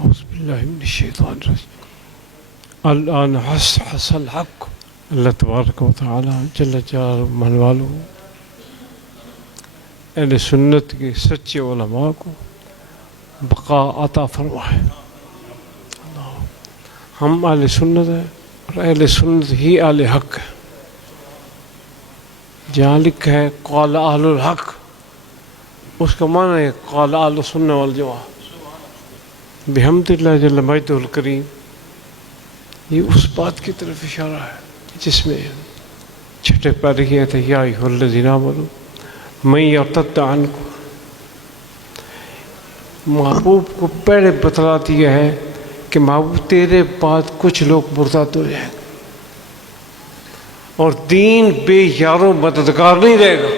أعوذ بالله من الشيطان الرجيم الآن حصل الحق اللہ تبارک و تعالی جل جلالہ من والو اہل سنت کے سچے علماء کو بقا عطا فرمائے. ہم اہل سنت ہیں اور اہل سنت ہی اہل حق ہے. جہاں لکھا ہے قال اہل الحق اس کا معنی ہے قال اہل السنہ والجماعہ. بحمد اللہ جل مجدہ الکریم یہ اس بات کی طرف اشارہ ہے جس میں چھٹے پارے کیا تھا یا ایھا الذین آمنوا من یرتد عنکم. محبوب کو پہلے بتلا دیا ہے کہ محبوب تیرے بعد کچھ لوگ مرتد ہو جائیں گے اور دین بے یارو مددگار نہیں رہے گا.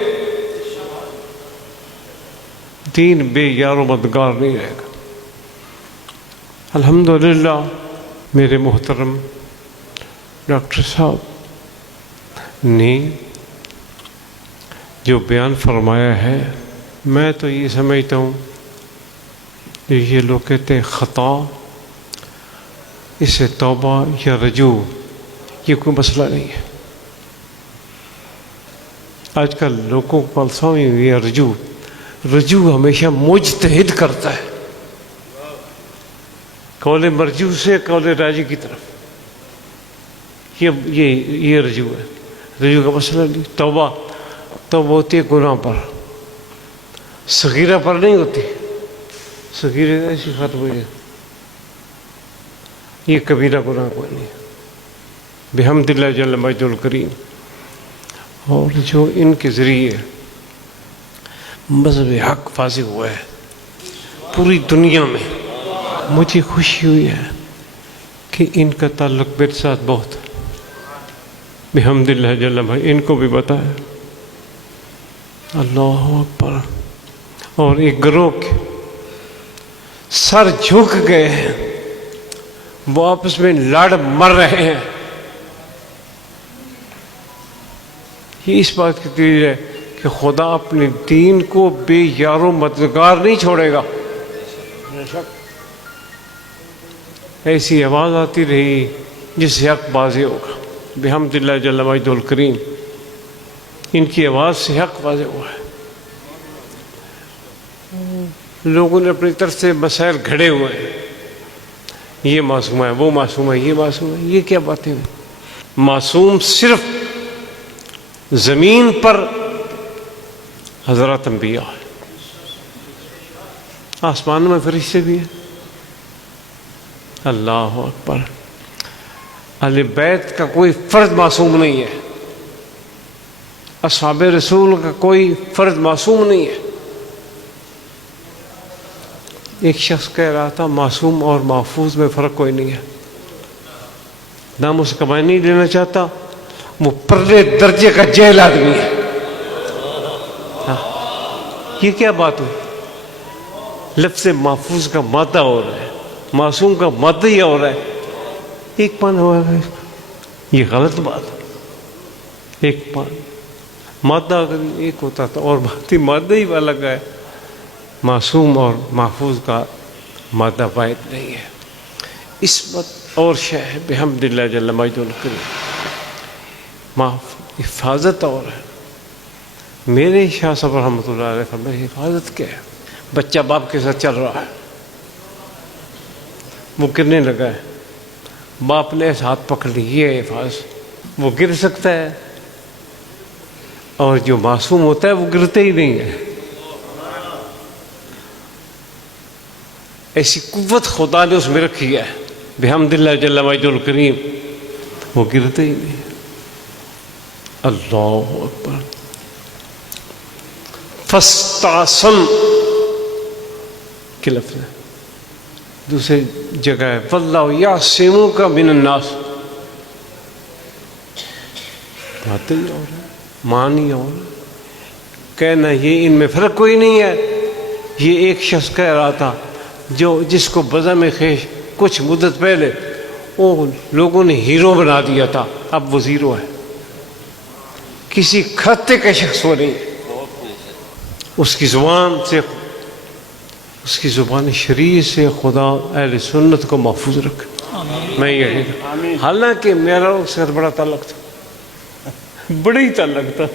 دین بے یارو مددگار نہیں رہے گا. الحمدللہ میرے محترم ڈاکٹر صاحب نے جو بیان فرمایا ہے میں تو یہ سمجھتا ہوں کہ یہ لوگ کہتے ہیں خطا، اس سے توبہ یا رجوع یہ کوئی مسئلہ نہیں ہے. آج کل لوگوں کو الفاظ ہوئی ہے رجوع ہمیشہ مجتہد کرتا ہے قول مرجوع سے قول راجح کی طرف. یہ رجوع ہے. رجوع کا مسئلہ نہیں. توبہ ہوتی ہے گناہ پر، صغیرہ پر نہیں ہوتی. صغیرہ ایسی ختم ہوئی ہے، یہ کبیرہ گناہ کوئی نہیں ہے. بحمد اللہ جل مجدہ الکریم. اور جو ان کے ذریعے مذہب حق واضح ہوا ہے پوری دنیا میں، مجھے خوشی ہوئی ہے کہ ان کا تعلق میرے ساتھ بہت ہے. بحمد اللہ جل بھائی ان کو بھی بتایا. اللہ اکبر. اور ایک گروہ کے سر جھک گئے ہیں، وہ آپس میں لڑ مر رہے ہیں. یہ اس بات کی دلیل ہے کہ خدا اپنے دین کو بے یارو مددگار نہیں چھوڑے گا. ایسی آواز آتی رہی جس سے حق واضح ہوگا. بحمد اللہ جل مجدہ الکریم ان کی آواز سے حق واضح ہوا ہے. لوگوں نے اپنی طرف سے مسائل گھڑے ہوئے ہیں، یہ معصوم ہے، وہ معصوم ہے، یہ معصوم ہے. یہ کیا باتیں ہیں؟ معصوم صرف زمین پر حضرات انبیاء ہے. آسمانوں میں فرشتے بھی ہیں. اللہ اکبر. اہل بیت کا کوئی فرد معصوم نہیں ہے. اصحاب رسول کا کوئی فرد معصوم نہیں ہے. ایک شخص کہہ رہا تھا معصوم اور محفوظ میں فرق کوئی نہیں ہے. نام اس کا معنی نہیں لینا چاہتا، وہ پرلے درجے کا جاہل آدمی ہے. یہ کیا بات ہوئی؟ لفظ محفوظ کا مادہ ہو رہا ہے، معصوم کا مادہ ہی ہو رہا ہے. ایک پن ہوا ہے. یہ غلط بات ہے. ایک پن مادہ اگر ایک ہوتا تھا اور مادہ ہی الگ ہے. معصوم اور محفوظ کا مادہ واحد نہیں ہے. عصمت اور شے ہے. بحمد اللہ جل مجدہ الکریم. حفاظت اور ہے. میرے شاہ صاحب رحمۃ اللہ علیہ فرمائے حفاظت کیا ہے؟ بچہ باپ کے ساتھ چل رہا ہے، وہ گرنے لگا ہے، باپ نے ایسا ہاتھ پکڑ لی، یہ ہے حفاظت. وہ گر سکتا ہے اور جو معصوم ہوتا ہے وہ گرتے ہی نہیں ہے. ایسی قوت خدا نے اس میں رکھی ہے. بحمد اللہ جل مجدہ الکریم. وہ گرتے ہی نہیں. اللہ اکبر. فاستعصم کے لفظ ہے. دوسری جگہ ہے واللہ یعصمک من الناس. باتیں اور ہے، معنی اور ہے. کہنا یہ ان میں فرق کوئی نہیں ہے. یہ ایک شخص کہہ رہا تھا جس کو بزم خیش کچھ مدت پہلے وہ لوگوں نے ہیرو بنا دیا تھا، اب وہ زیرو ہے. کسی خطے کا شخص وہ نہیں. اس کی زبان سے اس کی زبان شریف سے خدا اہل سنت کو محفوظ رکھے. میں یہی حالانکہ میرا اس کا بڑا تعلق تھا، بڑی تعلق تھا.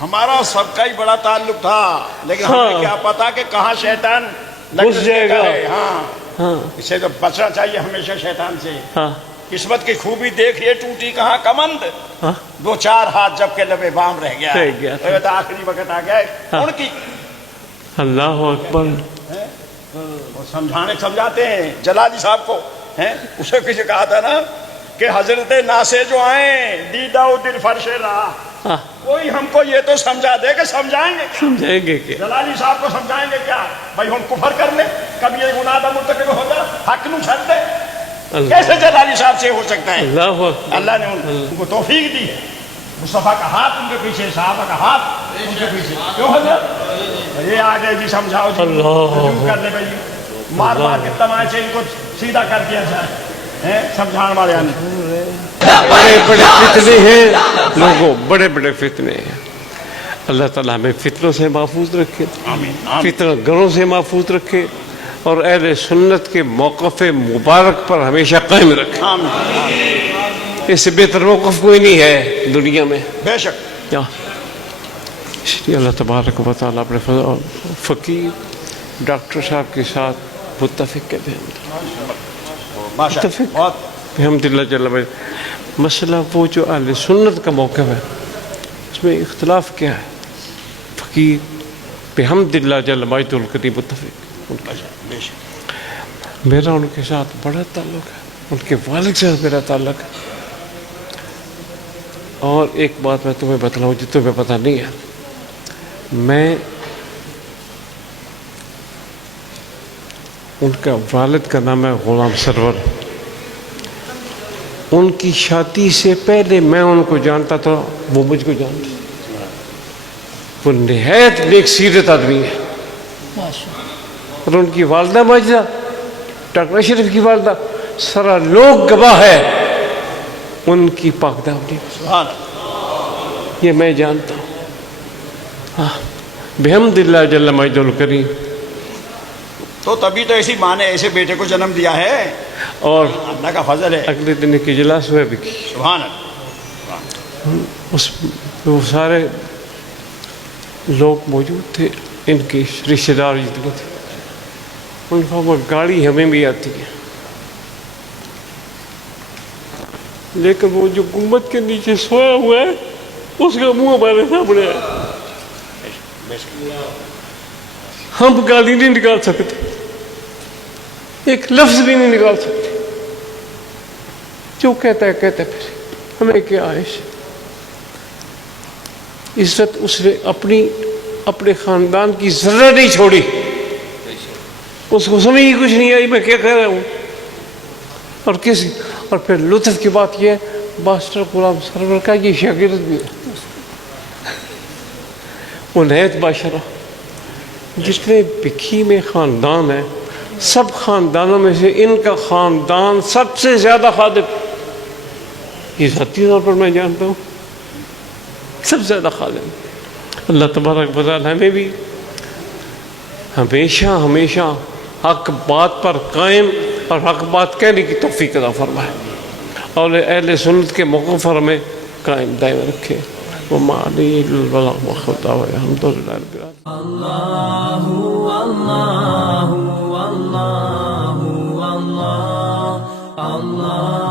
ہمارا سب کا ہی بڑا تعلق تھا، لیکن ہمیں کیا پتا کہ کہاں شیطان گھس جائے گا. ہاں اسے تو بچنا چاہیے ہمیشہ شیطان سے. ہاں قسمت کی خوبی دیکھیے، ٹوٹی کہاں کمند، ہاں 2-4 ہاتھ جب کے لبے بام رہ گیا. رہ گیا. تو آخری وقت آ گیا ان کی. اللہ اکبر. وہ سمجھاتے ہیں جلالی صاحب کو، اسے کسی کہا تھا نا کہ حضرت ناسے جو آئیں دیدہ و دل فرش رہا، کوئی ہم کو یہ تو سمجھا دے کہ سمجھائیں گے کیا؟ سمجھائیں گے کہ جلالی صاحب کو سمجھائیں گے کیا؟ بھائی ہم کفر کر لیں، کبھی یہ گناہ دا مرتکب ہو جائے، حق نو چھڑ دے. کیسے جلالی صاحب سے ہو سکتا ہے؟ اللہ اکبر. اللہ نے ان کو توفیق دی ہے. مصطفیٰ کا ہاتھ ان کے پیچھے، صحابہ کا ہاتھ ان کے پیچھے. کیوں حضرت یہ آگے جی سمجھاؤ جی، رجوع کر دے بھائی، مار مار کے تماچے ان کو سیدھا کر دیا جائے. سمجھان والے آنے بڑے بڑے فتنے ہیں لوگوں، بڑے بڑے فتنے ہیں. اللہ تعالیٰ ہمیں فتنوں سے محفوظ رکھے، فتنہ گروں سے محفوظ رکھے، اور اہل سنت کے موقف مبارک پر ہمیشہ قائم رکھے. اس سے بہتر موقف کوئی نہیں ہے دنیا میں. بے شک. اس لیے اللہ تبارک و تعالیٰ اپنے فقیر ڈاکٹر صاحب کے ساتھ متفق کہتے ہیں. متفق الحمدللہ جل وعلا. مسئلہ وہ جو اہل سنت کا موقف ہے اس میں اختلاف کیا ہے؟ فقیر بحمدللہ جل مجد الکریم متفق. میرا ان کے ساتھ بڑا تعلق ہے، ان کے والد سے میرا تعلق ہے. اور ایک بات میں تمہیں بتلاؤں جو تمہیں پتہ نہیں ہے، میں ان کا والد کا نام ہے غلام سرور. ان کی شادی سے پہلے میں ان کو جانتا تھا، وہ مجھ کو جانتا. وہ نہایت نیک سیرت آدمی ہے. اور ان کی والدہ ماجدہ ڈاکٹر اشرف کی والدہ سارا لوگ گواہ ہے ان کی پاک دامنی. یہ میں جانتا ہوں. بحمدللہ جل مجد الکریم. تو تبھی تو ایسی ماں نے ایسے بیٹے کو جنم دیا ہے، اور اللہ کا فضل ہے. اگلے دن ایک اجلاس ہوئے بھی سبحان اللہ. اس وہ سارے لوگ موجود تھے، ان کے رشتہ دار جتنے تھے. ان کا وہ گاڑی ہمیں بھی آتی ہے، لیکن وہ جو گنبد کے نیچے سویا ہوا ہے اس کا منہ ہمارے سامنے ہے. ہم گالی نہیں نکال سکتے، ایک لفظ بھی نہیں نکال سکتے. جو کہتا ہے کہتا ہے، پھر ہمیں کیا ہے. عزت اس نے اپنے خاندان کی ذرہ نہیں چھوڑی. اس کو سمجھ ہی کچھ نہیں آئی میں کیا کہہ رہا ہوں. اور پھر لطف کی بات یہ ہے، ماسٹر غلام سرور کا یہ شاگرد بھی ہے. وہ نہایت باشرہ. جتنے بکھی میں خاندان ہیں، سب خاندانوں میں سے ان کا خاندان سب سے زیادہ خادم. یہ ذاتی طور پر میں جانتا ہوں، سب سے زیادہ خادم. اللہ تبارک و تعالیٰ ہمیں بھی ہمیشہ حق بات پر قائم اور حق بات کہنے کی توفیق عطا فرمائے، اور اہل سنت کے موقف پر ہمیں قائم دائم رکھے. وما علیہ البلاغ والخدا والحمد للہ رب العالمین. اللہ اللہ اللہ اللہ اللہ